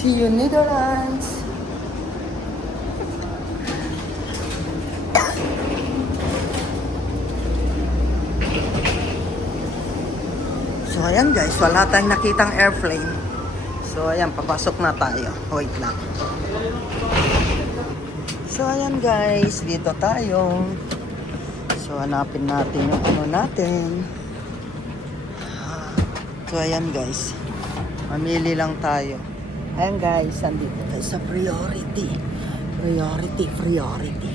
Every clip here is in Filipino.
See you Netherlands. So ayan guys, wala tayong nakitang airplane. So ayan, papasok na tayo. Wait lang. So ayan guys, dito tayo. So hanapin natin yung ano natin. So ayan guys, mamili lang tayo. Ayan guys, andito tayo sa priority. Priority.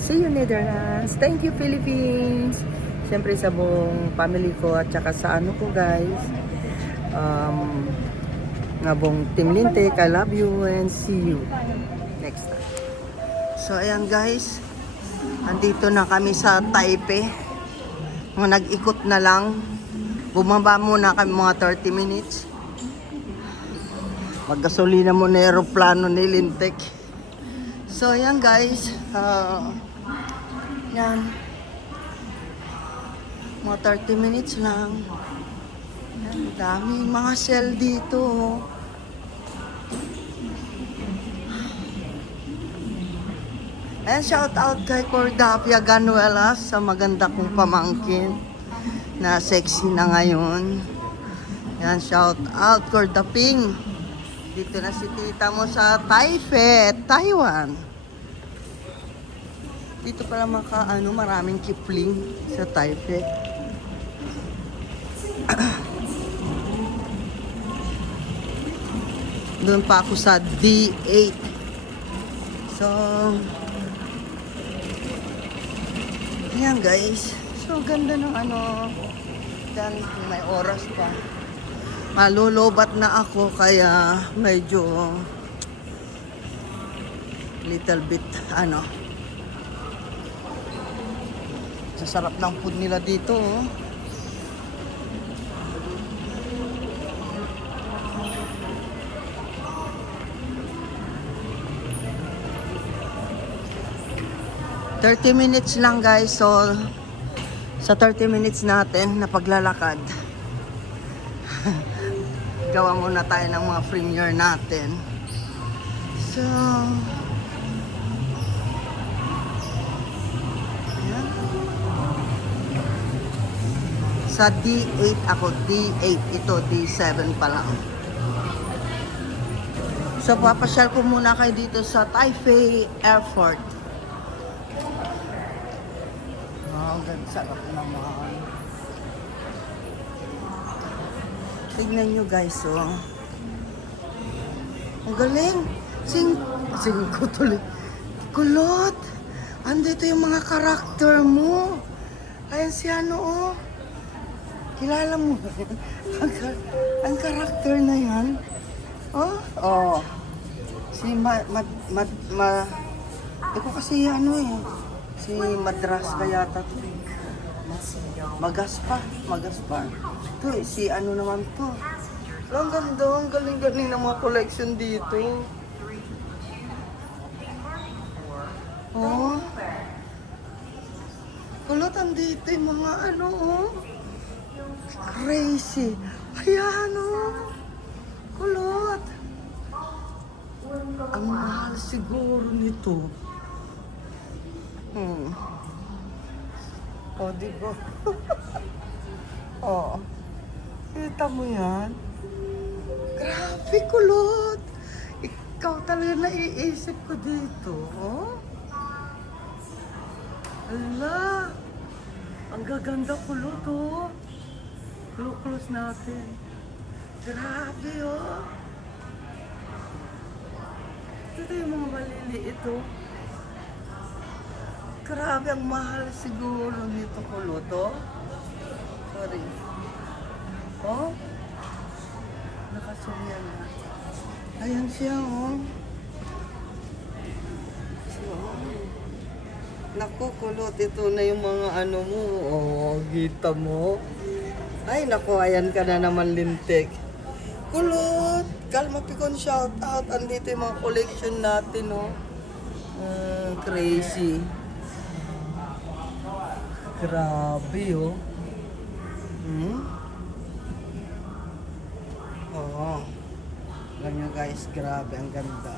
See you Netherlands. Thank you Philippines. Siyempre sa buong family ko at saka sa ano ko guys. Nga buong Team Lintik, I love you and see you next time. So ayan guys, andito na kami sa Taipei. Nag-ikot na lang. Bumaba muna kami mga 30 minutes. Maggasolina muna aeroplano ni Lintik. So ayan guys, yan. Mga 30 minutes lang. Yan, dami mga shell dito. And shout out kay Cordapia Ganuelas sa maganda kong pamangkin na sexy na ngayon. Yan, shout out Cordaping. Dito na si tita mo sa Taipei, Taiwan. Dito pala maraming kipling sa Taipei. Doon pa ako sa D8. So, yan guys. So, ganda ng ano. Dan, may oras pa. Malulubat na ako kaya medyo little bit ano. Sasarap ng food nila dito. Oh. $30 minutes lang guys. So, sa 30 minutes natin na paglalakad, gawa muna tayo ng mga premiere natin. So, yan. Sa D8 ako, D8 ito, D7 pa lang. So, papasyal ko muna kayo dito sa Taipei Airport. Sarap naman. Tignan nyo guys, oh. Ang galing. Sing ko tuloy. Kulot. Andito yung mga karakter mo. Ayan si ano, oh. Kilala mo ba yan? Ang karakter na yan. Oh. Oh. Si ito kasi ano eh. Si Madras kaya tato. Magaspa. Ito eh, si ano naman to. Ang ganda, ang galing-galing ng mga collection dito. Oh. Kulot, andito yung mga ano, oh. Crazy. Ayan, oh. Kulot. Ang mahal siguro nito. Oh, diba? Oh. Kita mo yan? Grabe, kulot. Ikaw talaga naiisip ko dito. Oh? Ala. Ang gaganda, kulot, oh. Close natin. Grabe, oh. Ito yung mga maliliit, oh. Grabe, ang mahal siguro nito kulot, oh. Sorry. Oh? Nakasumyan na. Ayan siya, oh. So, naku, kulot, ito na yung mga ano mo. Oh, kita mo. Ay, naku, ayan ka na naman, Lintik. Kulot! Kalma pikon, shout out. Andito yung mga collection natin, oh. Crazy. Grabe, oh. Oo. Alam nyo guys, grabe, ang ganda.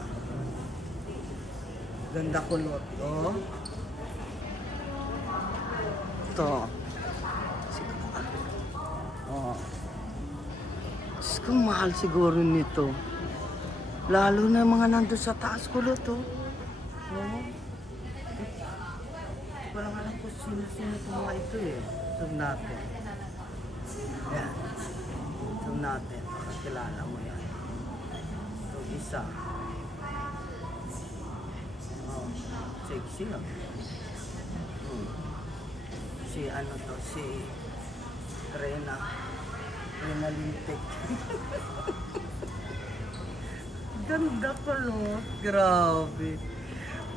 Ganda kulot, oh. Ito. Oh. Diyos ko, mahal siguro nito. Lalo na mga nandun sa taas kulot, oh. Oh. Walang alam ko sino-sino itong mga ito eh. Zoom natin. Yan. Zoom natin. Kakilala mo yan. Ito isa. Oh, sexy ah. Si ano to, si Rena. Rena Lintik. Ganda kulot. Grabe.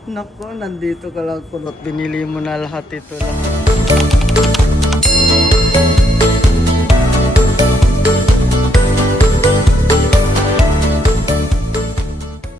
Naku, nandito ka lang kulot. Binili mo na lahat ito lang.